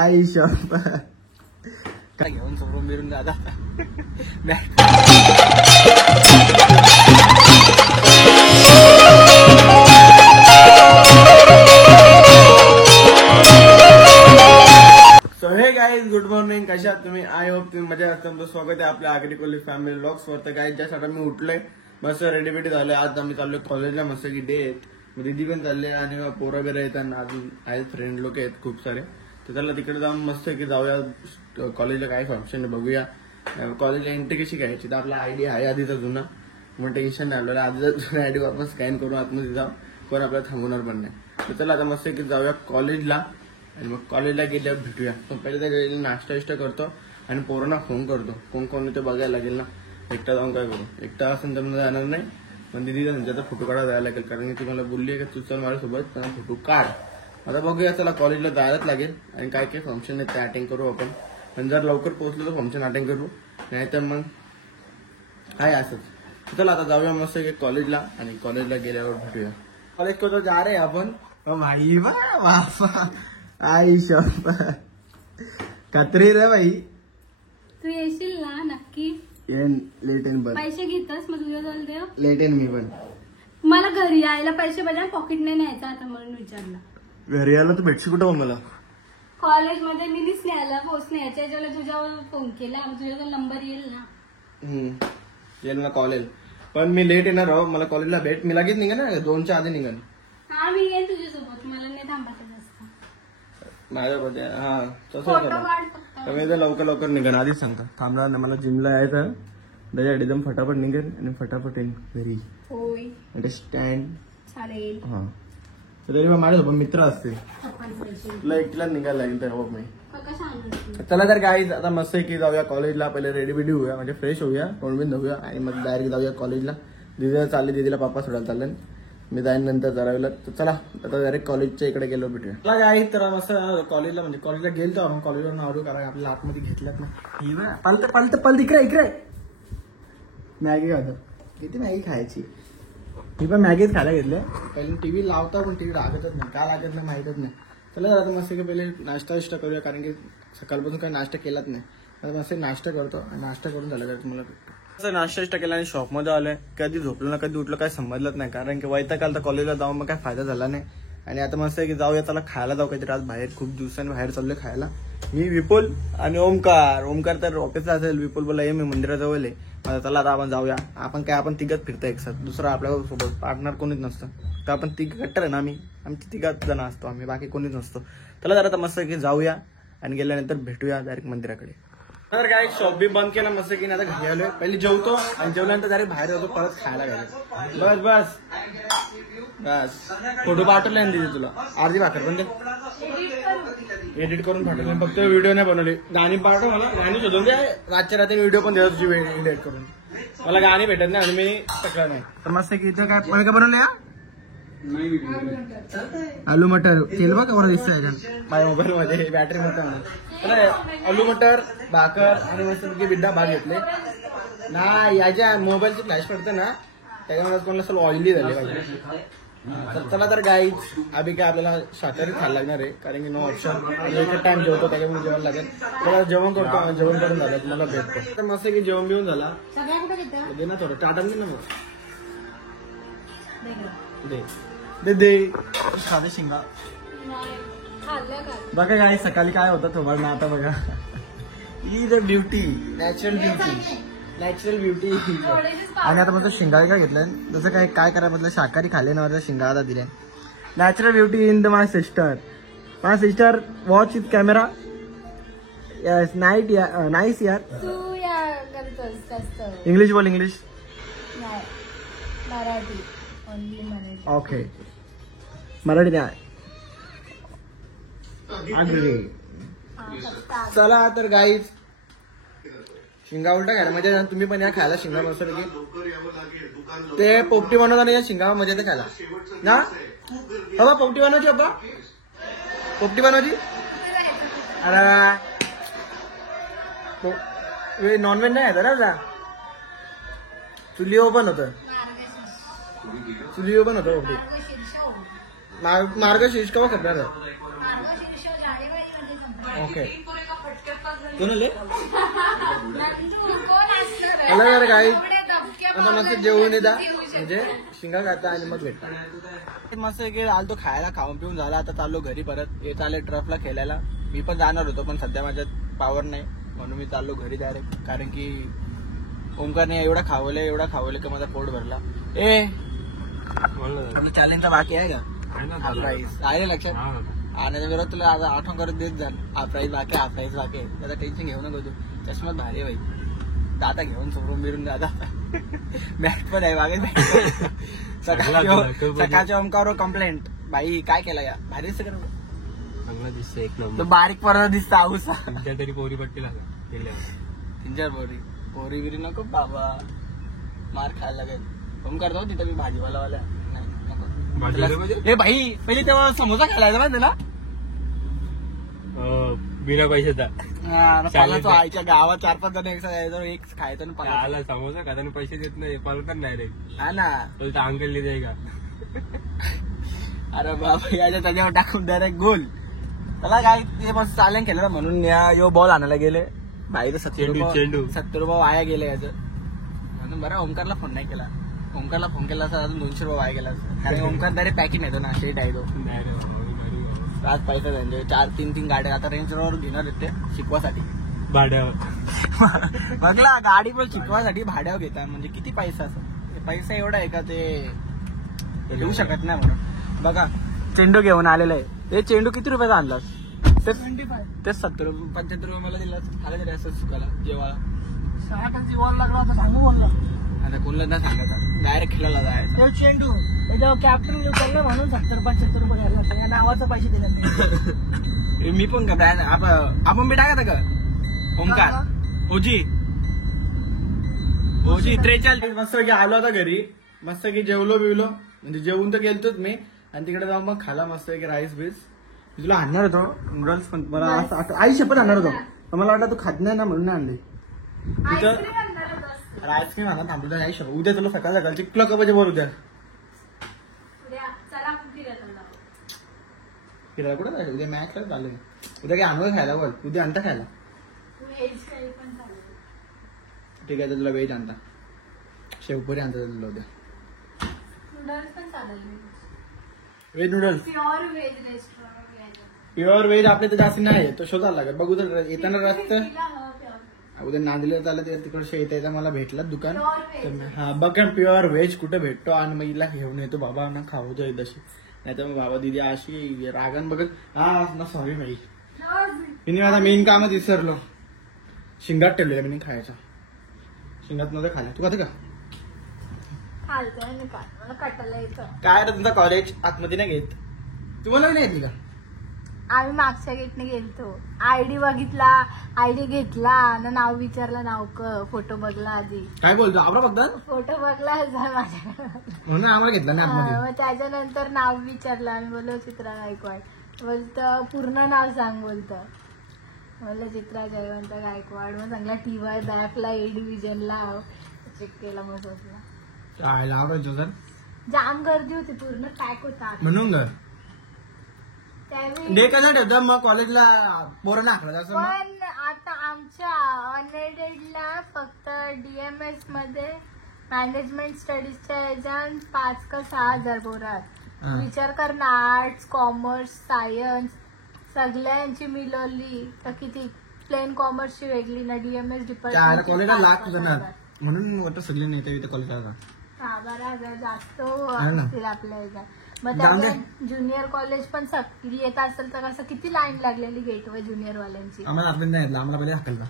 आई शपथ काय घेऊन समोरून बिरून दादा सो हे गाईज गुड मॉर्निंग. कशा आहात तुम्ही? आय होप तुम्ही मजा असता. तुमचं स्वागत आहे आपल्या आगरी कोल्हे फॅमिली व्लॉग्स वर. तर गाईज ज्यासाठी मी उठलोय मस्त रेडी बेडी झाले. आज आम्ही चाललोय कॉलेजला. मस्त की डे आहेत. दीदी पण चालले आणि पोरं बिरं येतात. अजून आहेत फ्रेंड लोक आहेत खूप सारे. तर त्याला तिकडे जाऊन मस्त की जाऊया कॉलेजला. काय फंक्शन बघूया. कॉलेजला एंट्री कशी घ्यायची तर आपला आयडी आहे आधीचा जुना. मग टेन्शन नाही आलेलं. आधीचा जुना आयडी वापस स्कॅन करून आतमध्ये जाऊ. कोण आपल्याला थांबवणार पण नाही. तर चला आता मस्त की जाऊया कॉलेजला. आणि मग कॉलेजला गेल्यावर भेटूया. पण पहिले त्या नाश्ता विष्टा करतो आणि पोरांना फोन करतो. कोण कोण ते बघायला लागेल ना. एकटा जाऊन काय करू. एकटा असून तर मला जाणार नाही. पण दिदी त्यांच्या फोटो काढायला जायला लागेल. कारण की ती मला बोलली आहे की तू चल माझ्यासोबत त्यांना फोटो काढ. आता बघूया. चला कॉलेजला जायलाच लागेल. आणि काय काय फंक्शन आहे ते अटेंड करू आपण. पण जर लवकर पोहोचलो तर फंक्शन अटेंड करू. नाहीतर मग काय असंच. चला आता जाऊया मस्त कॉलेजला. आणि कॉलेजला गेल्यावर भेटूया. कॉलेज को तो जा रहे आपण. भाई बाबा आई शपथ कत्री रे भाई. तू येशील ना नक्की. येन लेट येन पण पैसे घेतोस मग तुझ्या जवळ देव. लेट येन मी पण. मला घरी यायला पैसे पाहिजे. पॉकेट नाही न्यायचा आता म्हणून विचारला. घरी यायला तर भेटशी कुठं मग मला. कॉलेजमध्ये मीच न्यायला पोच न्यायच्या याच्यावर तुझ्यावर फोन केला. तुझ्याजवळ नंबर येईल ना. येईल मला कॉलेज. पण मी लेट येणार आहो. मला कॉलेजला भेट. मी लगेच निघा ना 2च्या आधी निघन. हा मी येईल तुझ्यासोबत. मला नाही थांबायचं जास्त. माझ्यामध्ये हा तसं फोटो करा. काढ फक्त. मी तर लवकर लवकर निघन. आधीच सांगता थांबणार नाही. मला जिमला यायचं. त्याच्या एकदम फटाफट निघेन आणि फटाफट येईन घरी. होय अंडरस्टँड. चालेल. हा तरी माझ्यासोबत मित्र असते. तुला एकटीला निघायला लागेल तर हो मी. चला तर गाईज आता मस्त की जाऊया कॉलेजला. पहिले रेडी बेडी होऊया. म्हणजे फ्रेश होऊया. तोंड बिंद होऊया. आणि मग डायरेक्ट जाऊया कॉलेजला. दिदीला चालली. दिदीला पप्पा सोडायला चालले. मी जाईन नंतर जरा वेळेला. तर चला आता डायरेक्ट कॉलेजच्या इकडे गेलो भेटूया. चला गाईज तर मस्त कॉलेजला म्हणजे कॉलेजला गेलो आपण. कॉलेजवर नावरू कारण आपल्याला आतमध्ये घेतल्यात ना. पलत पलत पलत इकडे इकडे मॅगी खातो. किती मॅगी खायची. मी पण मॅगीच खायला घेतलं. पहिले टीव्ही लावता पण टीव्ही लागतच नाही. का लागत नाही माहीतच नाही. चला आता मस्त की पहिले नाश्ता विष्टा करूया. कारण की सकाळपासून काही नाश्ता केलाच नाही. आता मस्त नाश्ता करतो. आणि नाश्ता करून झालं तर तुम्हाला असं नाश्ता विष्टा केला आणि शॉपमध्ये आलोय. कधी झोपलो ना कधी उठलो काय समजलंच नाही. कारण की वैताग आला तर कॉलेजला जाऊन मग काय फायदा झाला नाही. आणि आता मस्त आहे की जाऊया. त्याला खायला जाऊ काहीतरी. आज बाहेर खूप दिवसांनी बाहेर चाललोय खायला. मी विपुल आणि ओमकार. ओमकार तर ऑफिसला असेल. विपुल बोला ये मी मंदिराजवळ आहे. चला आता आपण जाऊया. आपण काय आपण तिघच फिरतो एक साथ. दुसरा आपल्या सोबत पार्टनर कोणीच नसतं. तर आपण तिघ कट्टर आहे ना. आमची तिघाच जण असतो आम्ही. बाकी कोणीच नसतो. चला जरा आता मस्त की जाऊया. आणि गेल्यानंतर भेटूया डायरेक्ट मंदिराकडे. तर काय शॉप बी बंद केला मस्त की. आता घरी आलोय. पहिले जेवतो आणि जेवल्यानंतर डायरेक्ट बाहेर जातो. परत खायला घ्यायला. बस बस बस. फोटो पाठवले ना दिदी तुला. अर्धी भाकर पण दे. एडिट करून पाठवले. फक्त व्हिडिओ नाही बनवले. गाणी पाठव मला. गाणी शोधून दे. रातच्या रात्री व्हिडिओ पण द्या तुझी एडिट करून. मला गाणी भेटत नाही आणि मी तक्रार नाही. तर मस्त की इथं काय काय बनवलं या आलू मटर केल बघ वर दिसतंय माझ्या मोबाईल मध्ये. बॅटरी मध्ये आलू मटर भाकर आणि मस्त की बिड्डा भात घेतले ना. याच्या मोबाईलची फ्लॅश पडते ना त्याच्यामुळे कोणाला सर्व ऑइली झाले पाहिजे. चला तर गाईज अभि काय आपल्याला शाकाहारी खायला लागणार आहे. कारण की नो ऑप्शन. एक टाइम जेवतो त्याच्यामुळे जेवण लागेल. त्याला जेवण करतो. जेवण करून झालं तुम्हाला भेटतो. तर मस्त की जेवण बिवून झाला. दे ना थोडं टाटा दे ना मग. दे दे दे साधे शिंगा. बघा काय सकाळी काय होतं थोडं ना. आता बघा ही the beauty. Natural beauty. Natural beauty. आणि आता मग शिंगाळी काय घेतलं. जसं काय काय करा म्हटलं शाकाहारी खाल्ले ना. शिंगाळा दिलाय. Natural beauty in the my sister. My sister watch इथ कॅमेरा. यस नाईट या नाईस यार. तू या करतोस इंग्लिश बोल. English Marathi only Marathi. Okay Marathi द्या. चला तर गाईज शिंगा उलटा खायला मजा. तुम्ही पण या खायला शिंगा मस्त की. ते पोपटी बनवता नाही शिंगा मजा येते खायला ना. बाबा पोपटी बनवायची. बाबा पोपटी बनवायची. अरे नॉनव्हेज नाही आहे ना. चुलीवर पण होतं. चुलीवर पण होतं पोपटी. मार्गशीर्ष का खपणार. ओके कोणाले कोण असणार आहे? चला तर काही एवढ्या धपक्या आता मस्त जेवून येता म्हणजे शिंगा खाता आणि मग भेटता मस्त की आलतो खायला खाऊन पिऊन झाला. आता चाललो घरी परत. हे चालले ट्रफला खेळायला. मी पण जाणार होतो पण सध्या माझ्यात पावर नाही म्हणून मी चाललो घरी डायरेक्ट. कारण की ओमकारने एवढा खावले की माझा पोट भरला. ए चॅलेंजचा बाकी आहे का प्राईज आहे लक्षात आणि विरोध तुला आता आठवण करत देत जाल. हा प्राईज बाकी हा प्राईज बाकी आहे. त्याचं टेन्शन घेऊ नको तू. चष्मात भारी आहे भाई. दादा घेऊन सोडून बिरून दादा बॅट पण आहे मागे. सकाळच्या ओमकारवर कंप्लेंट भाई काय केला या भारी चांगला दिसतो एक नंबर. तो बारीक परत दिसता आऊसा तुमच्या तरी पोरी पट्टीला 3-4 पोरी बिरी नको बाबा मार खायला लागेल. ओमकार जाऊ तिथं मी भाजीवालावाल्या नाही नको. ए भाई पहिले तेव्हा समोसा खायला माहिती ना बिना पैशाचा तो आईच्या गावात 4-5 जण एक खायचं ना आला समोसा खाताना पैसे देत नाही पालकन नाही रे. हा ना अंकल लिहिते का अरे बाबा याच्या त्याच्यावर टाकून डायरेक्ट गोल. त्याला काय ते मस्त चालेल केलं म्हणून यो बॉल आणायला गेले भाई. तर 70 रुपये वाया गेले याचं म्हणून बरं ओमकारला फोन नाही केला. ओमकारला फोन केला असता अजून 200 रुपये वाया गेला असता. कारण ओमकार डायरेक्ट पॅकिंग येतो ना शेट आहे तो. आज पैसा त्यांचे 4-3 गाड्या आता रेंज रोवर घेणार आहेत ते शिकवासाठी भाड्यावर. बघला गाडी पण शिकवासाठी भाड्यावर घेतात म्हणजे किती पैसा असं. पैसा एवढा आहे का ते घेऊ शकत नाही म्हणून. बघा चेंडू घेऊन आलेला आहे. ते चेंडू किती रुपयाचा आणलास? तेच 70 75 रुपये मला दिला. आलं तरी असं चुकायला जेव्हा 6 टनची बॉल लागला आता सांगू बोलला. आता कोणला नाही सांगायचा डायरेक्ट खेळायला जायचं. चेंडू त्याच्यावर कॅप्टन उचललं म्हणून 70-75 रुपये घ्यायला लागले. या नावाचं पैसे दिले. मी पण का आपण बी टाका का ओमकार ओजी 43 मस्त की आलो होता घरी. मस्त की जेवलो बिवलो म्हणजे जेवून तर गेलतोच मी आणि तिकडे जाऊन मग खाला मस्त की राईस बीस. तुला आणणार होतो नूडल्स पण मला आई शपथ आणणार होतो पण मला वाटलं तू खात नाही ना म्हणून आणले. तिथं आईस्क्रीम आणा थांबतो आई शपथ. उद्या तुला सकाळची क्लॉक पाहिजे बरं उद्या फिरायला कुठं जायचं उद्या मॅच चालू आहे. उद्या काय आणू खायला बोल. उद्या आणता खायला ठीक आहे. तर तुला व्हेज आणता शेवपुरी आणता तुला उद्या व्हेज नूडल्स प्युअर व्हेज आपल्या तर जास्त नाही तो शोधायला लागत. बघू तर येताना रस्ता उद्या नांदलेलं चाललं ते तिकडे शेतायचा मला भेटला दुकान. हा बघ प्युअर व्हेज कुठे भेटतो आणि मग हिला घेऊन येतो बाबा ना खाऊ जाईल तशी. नाही तर मग बाबा दिदी अशी रागान बघत. हा ना सॉरी भाई मी माझा मेन कामच विसरलो. शिंगात ठेवलेला मी खायचा. शिंगात नव्हतं खायला. तू खाते का काय रे तुमचा कॉलेज आतमध्ये नाही घेत तुम्हाला नाही येते का? आम्ही मागच्या गेटने गेलतो. आयडी बघितला आयडी घेतला ना नाव विचारलं नाव फोटो बघला आधी. काय बोलतो आवरा बघतात फोटो बघला माझ्याकडे म्हणून आम्हाला घेतला नाही आतमध्ये. मग त्याच्यानंतर नाव विचारलं आम्ही बोललो चित्रा गायकवाड. बोलतं पूर्ण नाव सांग बोलतं. म्हणलं चित्रा जयवंत गायकवाड. मग चांगला टीवाय बॅकला ए डिव्हिजनला चेक केला. मग सोचला काय लावायचो सर जाम गर्दी होती पूर्ण पॅक होता म्हणून घर त्यावेळी. डे कसा ठेवतात मग कॉलेजला पोरं नाकला असं मग? पण आता आमच्या अनएडेडला फक्त डीएमएस मध्ये मॅनेजमेंट स्टडीजच्या ह्याच्यात 5 का 6 हजार पोरात. हा. विचार कर ना आर्ट्स कॉमर्स सायन्स सगळ्यांची मिळवली तर किती. प्लेन कॉमर्सची वेगळी ना डीएमएस त्या कॉलेजला लाख डिपार्टमेंट जाणार म्हणून वाटतं सगळे नेते इथे कॉलेजला 12,000 जास्त आहे ना. असतील आपल्या ह्याच्यात. मग जाऊ दे. त्यामुळे ज्युनियर कॉलेज पण येत असेल तर असं किती लाईन लागलेली गेटवर ज्युनियर वाल्यांची. आम्हाला आपण नाही येतलं. आम्हाला पहिले हकलता.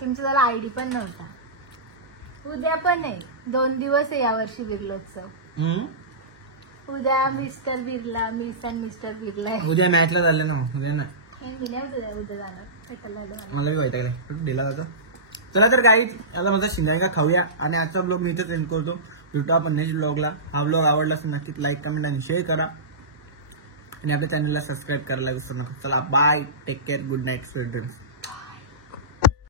तुमचा त्याला आयडी पण नव्हता. उद्या पण आहे 2 दिवस आहे यावर्षी बिर्लोत्सव. उद्या mister Birla miss and mister Birla आहे. उद्या मॅचला झालं ना उद्या ना मी नाही उद्या जाणार. मला बी व्हायचं काय दिला जातं. चला तर गाईज आता माझा शिंगांगा खाऊया आणि आजचा ब्लॉग मी इथेच एंड करतो. भेटू आपण नेक्स्ट ब्लॉगला. हा ब्लॉग आवडला असेल नक्कीच लाईक कमेंट आणि शेअर करा आणि आपल्या चॅनलला सबस्क्राईब करायला विसरू नका. चला bye take care good night students.